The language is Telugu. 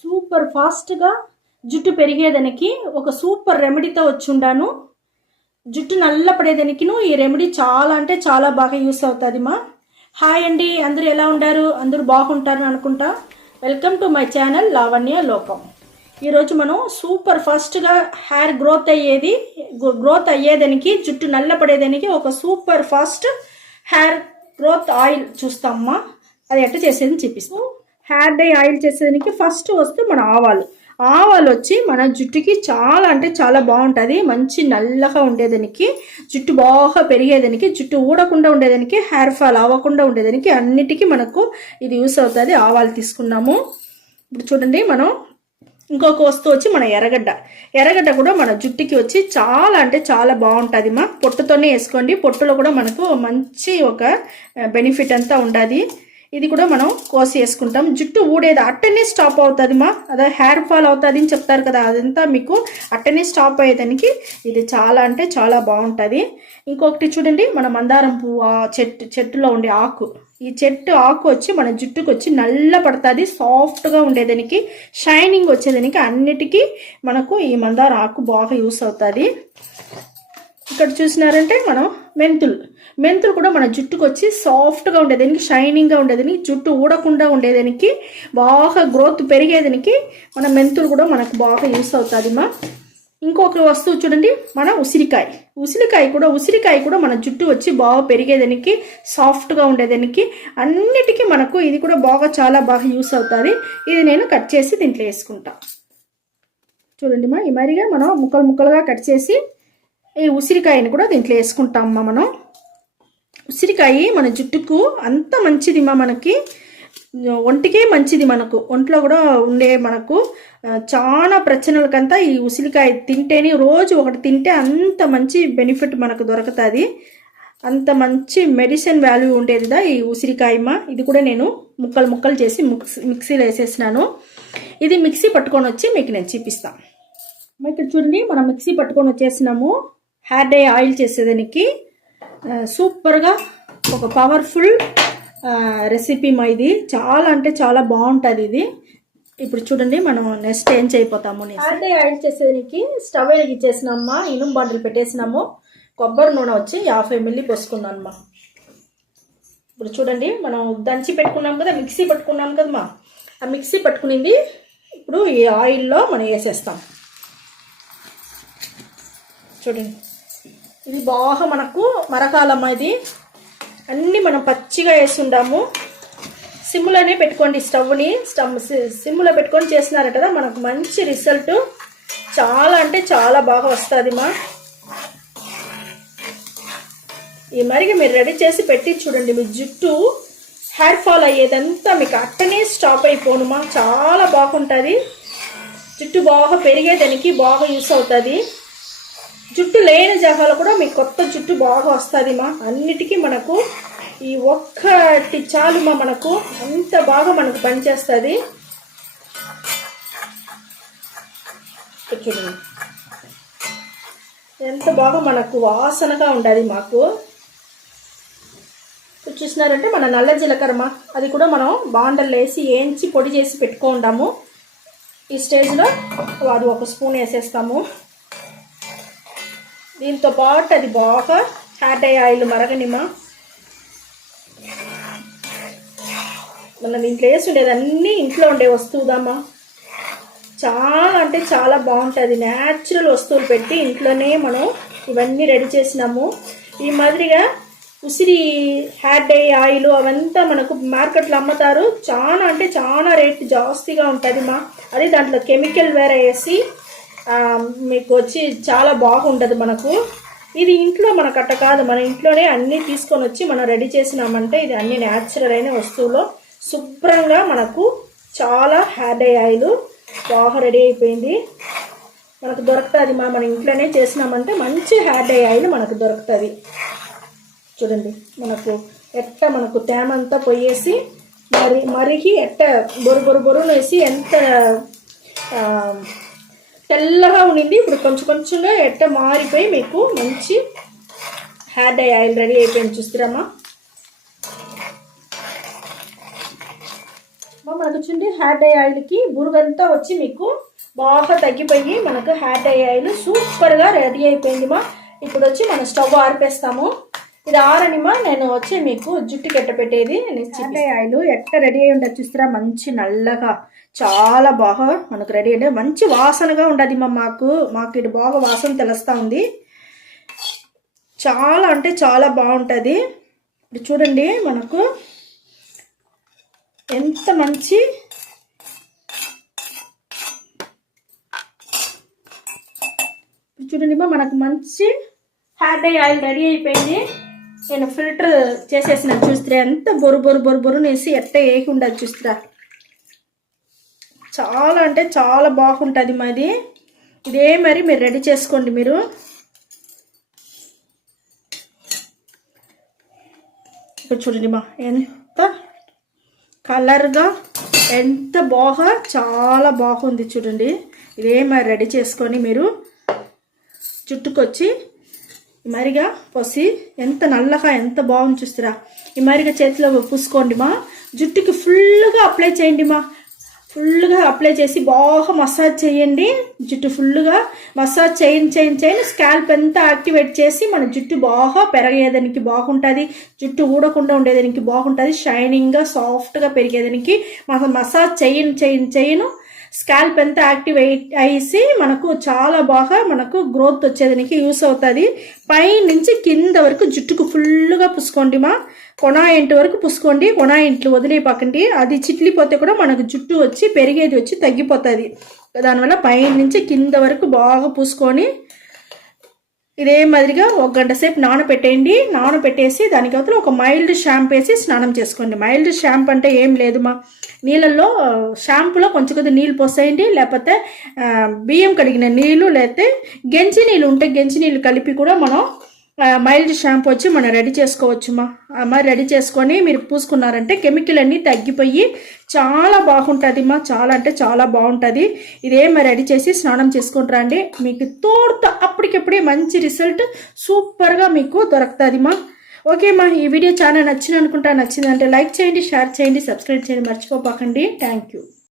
సూపర్ ఫాస్ట్గా జుట్టు పెరిగేదానికి ఒక సూపర్ రెమెడీతో వచ్చుండాను. జుట్టు నల్ల పడేదానికిను ఈ రెమెడీ చాలా అంటే చాలా బాగా యూస్ అవుతుంది మా. హాయ్ అండి, అందరూ ఎలా ఉండారు? అందరూ బాగుంటారని అనుకుంటా. Welcome to my channel Lavanya లోకం. ఈరోజు మనం సూపర్ ఫాస్ట్గా హెయిర్ గ్రోత్ అయ్యేదానికి జుట్టు నల్ల పడేదానికి ఒక super fast hair growth oil చూస్తామమ్మా. అది ఎట్లా చేసేదని చూపిస్తాం. హెయిర్ డై ఆయిల్ చేసేదానికి ఫస్ట్ వస్తే మన ఆవాలు వచ్చి మన జుట్టుకి చాలా అంటే చాలా బాగుంటుంది. మంచి నల్లగా ఉండేదానికి, జుట్టు బాగా పెరిగేదానికి, జుట్టు ఊడకుండా ఉండేదానికి, హెయిర్ ఫాల్ అవ్వకుండా ఉండేదానికి అన్నిటికీ మనకు ఇది యూస్ అవుతుంది. ఆవాలు తీసుకున్నాము. ఇప్పుడు చూడండి, మనం ఇంకొక వస్తువు వచ్చి మన ఎర్రగడ్డ కూడా మన జుట్టుకి వచ్చి చాలా అంటే చాలా బాగుంటుంది మా. పొట్టుతోనే వేసుకోండి, పొట్టులో కూడా మనకు మంచి ఒక బెనిఫిట్ అంతా ఉంటుంది. ఇది కూడా మనం కోసి వేసుకుంటాం. జుట్టు ఊడేది అట్టనే స్టాప్ అవుతుంది మా. అదే హెయిర్ ఫాల్ అవుతుంది అని చెప్తారు కదా, అదంతా మీకు అట్టనే స్టాప్ అయ్యేదానికి ఇది చాలా అంటే చాలా బాగుంటుంది. ఇంకొకటి చూడండి, మన మందారం పువ్వు చెట్టులో ఉండే ఆకు, ఈ చెట్టు ఆకు వచ్చి మన జుట్టుకు వచ్చి నల్ల పడుతుంది. సాఫ్ట్గా ఉండేదానికి, షైనింగ్ వచ్చేదానికి అన్నిటికీ మనకు ఈ మందారం ఆకు బాగా యూస్ అవుతుంది. ఇక్కడ చూసినారంటే మనం మెంతులు కూడా మన జుట్టుకు వచ్చి సాఫ్ట్గా ఉండేదానికి, షైనింగ్గా ఉండేదానికి, జుట్టు ఊడకుండా ఉండేదానికి, బాగా గ్రోత్ పెరిగేదానికి మన మెంతులు కూడా మనకు బాగా యూస్ అవుతుంది మా. ఇంకొక వస్తువు చూడండి, మన ఉసిరికాయ కూడా మన జుట్టు వచ్చి బాగా పెరిగేదానికి, సాఫ్ట్గా ఉండేదానికి అన్నిటికీ మనకు ఇది కూడా బాగా చాలా బాగా యూస్ అవుతుంది. ఇది నేను కట్ చేసి దీంట్లో వేసుకుంటా. చూడండి మా, ఈ మరిగా మనం ముక్కలుగా కట్ చేసి ఈ ఉసిరికాయని కూడా దీంట్లో వేసుకుంటామమ్మా. మనం ఉసిరికాయ మన జుట్టుకు అంత మంచిది మా, మనకి ఒంటికే మంచిది. మనకు ఒంట్లో కూడా ఉండే మనకు చాలా ప్రచనలకంతా ఈ ఉసిరికాయ తింటేనే, రోజు ఒకటి తింటే అంత మంచి బెనిఫిట్ మనకు దొరుకుతుంది. అంత మంచి మెడిసిన్ వాల్యూ ఉండేదిదా ఈ ఉసిరికాయమ్మ. ఇది కూడా నేను ముక్కలు చేసి మిక్సీలో వేసేసినాను. ఇది మిక్సీ పట్టుకొని వచ్చి మీకు నేను చూపిస్తాను. ఇక్కడ చూడండి, మనం మిక్సీ పట్టుకొని వచ్చేసినాము. హెయిర్ డై ఆయిల్ చేసేదానికి సూపర్గా ఒక పవర్ఫుల్ రెసిపీ మా. ఇది చాలా అంటే చాలా బాగుంటుంది ఇది. ఇప్పుడు చూడండి, మనం నెక్స్ట్ ఏం చేయపోతాము. హెయిర్ డై ఆయిల్ చేసేదానికి స్టవ్ వెలిగించేసినామమ్మా. ఇనుము బాటిల్ పెట్టేసినాము. కొబ్బరి నూనె వచ్చి 50 ml పోసుకున్నానమ్మా. ఇప్పుడు చూడండి, మనం దంచి పెట్టుకున్నాం కదా, మిక్సీ పట్టుకున్నాం కదమ్మా. ఆ మిక్సీ పట్టుకునింది ఇప్పుడు ఈ ఆయిల్లో మనం వేసేస్తాం. చూడండి, ఇది బాగా మనకు మరకాలమ్మా. ఇది అన్నీ మనం పచ్చిగా వేసుండాము. సిమ్లోనే పెట్టుకోండి, సిమ్లో పెట్టుకొని చేసినారు కదా, మనకు మంచి రిజల్ట్ చాలా అంటే చాలా బాగా వస్తుంది మా. ఈ మరిగి మీరు రెడీ చేసి పెట్టి చూడండి, మీ జుట్టు హెయిర్ ఫాల్ అయ్యేదంతా మీకు అట్టనే స్టాప్ అయిపోనుమా. చాలా బాగుంటుంది. జుట్టు బాగా పెరిగేదానికి బాగా యూస్ అవుతుంది. జుట్టు లేని జాగాలో కూడా మీకు కొత్త జుట్టు బాగా వస్తుంది మా. అన్నిటికీ మనకు ఈ ఒక్కటి చాలు మా, మనకు అంత బాగా మనకు పనిచేస్తుంది. చూడండి ఎంత బాగా మనకు వాసనగా ఉండాలి మాకు. చూసినారంటే మన నల్ల జీలకర్ర, అది కూడా మనం బాండల్లో వేసి వేయించి పొడి చేసి పెట్టుకుంటాము. ఈ స్టేజ్లో అది 1 స్పూన్ వేసేస్తాము. దీంతో పాటు అది బాగా హెయిర్ డై ఆయిల్ మరగనిమా. మనం దీంట్లో వేసి ఉండేది అన్నీ ఇంట్లో ఉండే వస్తువుదమ్మా. చాలా అంటే చాలా బాగుంటుంది. న్యాచురల్ వస్తువులు పెట్టి ఇంట్లోనే మనం ఇవన్నీ రెడీ చేసినాము. ఈ మాదిరిగా ఉసిరి హెయిర్ డై ఆయిల్ అవంతా మనకు మార్కెట్లో అమ్ముతారు. చాలా అంటే చాలా రేట్ జాస్తిగా ఉంటుంది మా. అది దాంట్లో కెమికల్ వేరే వేసి మీకు వచ్చి చాలా బాగుంటుంది మనకు. ఇది ఇంట్లో మనకు అట్ట కాదు, మన ఇంట్లోనే అన్నీ తీసుకొని వచ్చి మనం రెడీ చేసినామంటే ఇది అన్ని న్యాచురల్ అయిన వస్తువులో శుభ్రంగా మనకు చాలా హెయిర్ డై ఆయిల్ బాగా రెడీ అయిపోయింది. మనకు దొరుకుతుంది మా. మన ఇంట్లోనే చేసినామంటే మంచి హెయిర్ డై ఆయిల్ మనకు దొరుకుతుంది. చూడండి, మనకు తేమంతా పోయేసి మరిగి బొరును వేసి ఎంత తెల్లగా ఉండింది. ఇప్పుడు కొంచెంగా మారిపోయి మీకు మంచి హెయిర్ డై ఆయిల్ రెడీ అయిపోయింది. చూస్తారమ్మా, మనకు చూడండి హెయిర్ డై ఆయిల్కి బురుగంతా వచ్చి మీకు బాగా తగ్గిపోయి మనకు హెయిర్ డై ఆయిల్ సూపర్గా రెడీ అయిపోయిందిమా. ఇప్పుడు వచ్చి మనం స్టవ్ ఆర్పేస్తాము. ఇది ఆరనిమా నేను వచ్చి మీకు జుట్టుకి ఎట్ట పెట్టేది హెయిర్ డై ఆయిల్ ఎట్ట రెడీ అయి ఉండదు చూస్తారా, మంచి నల్లగా చాలా బాగా మనకు రెడీ అంటే మంచి వాసనగా ఉండదు మాకు ఇది బాగా వాసన తెలుస్తూ ఉంది. చాలా అంటే చాలా బాగుంటుంది. ఇప్పుడు చూడండి మనకు ఎంత మంచి చూడండి మనకు మంచి హెయిర్ డై ఆయిల్ రెడీ అయిపోయింది. నేను ఫిల్టర్ చేసేసిన చూస్తారా, ఎంత బొరు నేసి ఎట్ట వేయకుండా చూస్తారా, చాలా అంటే చాలా బాగుంటుంది మాది. ఇదే మరి మీరు రెడీ చేసుకోండి. మీరు ఇక్కడ చూడండి ఎంత కలర్గా ఎంత బాగా చాలా బాగుంది చూడండి. ఇదే మరి రెడీ చేసుకొని మీరు జుట్టుకొచ్చి మరిగా పోసి ఎంత నల్లగా ఎంత బాగుంది చూస్తారా, ఈ మరిగా చేతిలో పూసుకోండి జుట్టుకి ఫుల్గా అప్లై చేయండి ఫుల్గా అప్లై చేసి బాగా మసాజ్ చేయండి. జుట్టు ఫుల్గా మసాజ్ చేయని స్కాల్ప్ అంతా యాక్టివేట్ చేసి మన జుట్టు బాగా పెరిగేదానికి బాగుంటుంది. జుట్టు ఊడకుండా ఉండేదానికి బాగుంటుంది. షైనింగ్గా సాఫ్ట్గా పెరిగేదానికి మసాజ్ చేయను స్కాల్ప్ అంతా యాక్టివేట్ అయ్యి మనకు చాలా బాగా మనకు గ్రోత్ వచ్చేదానికి యూస్ అవుతుంది. పై నుంచి కింద వరకు జుట్టుకు ఫుల్గా పూసుకోండి కొన ఇంటి వరకు పూసుకోండి. కొన ఇంట్లు వదిలేపకండి, అది చిట్లిపోతే కూడా మనకు జుట్టు వచ్చి పెరిగేది వచ్చి తగ్గిపోతుంది. దానివల్ల పై నుంచి కింద వరకు బాగా పూసుకొని ఇదే మాదిరిగా 1 గంట సేపు నానబెట్టేయండి. నానబెట్టేసి దానికి అవతల ఒక మైల్డ్ షాంపూ వేసి స్నానం చేసుకోండి. మైల్డ్ షాంపూ అంటే ఏం లేదు నీళ్ళల్లో షాంపూలో కొంచెం నీళ్ళు పోసేయండి, లేకపోతే బియ్యం కడిగిన నీళ్ళు, లేకపోతే గెంజి నీళ్ళు ఉంటే గెంజి నీళ్ళు కలిపి కూడా మనం మైల్డ్ షాంపూ వచ్చి మనం రెడీ చేసుకోవచ్చు మరి రెడీ చేసుకొని మీరు పూసుకున్నారంటే కెమికల్ అన్నీ తగ్గిపోయి చాలా బాగుంటుంది చాలా అంటే చాలా బాగుంటుంది. ఇదే మరి రెడీ చేసి స్నానం చేసుకుంటారా అండి, మీకు తోడుతో అప్పటికప్పుడే మంచి రిజల్ట్ సూపర్గా మీకు దొరుకుతుంది ఓకే ఈ వీడియో చాలా నచ్చింది అనుకుంటా. నచ్చిందంటే లైక్ చేయండి, షేర్ చేయండి, సబ్స్క్రైబ్ చేయండి మర్చిపోకండి. Thank you.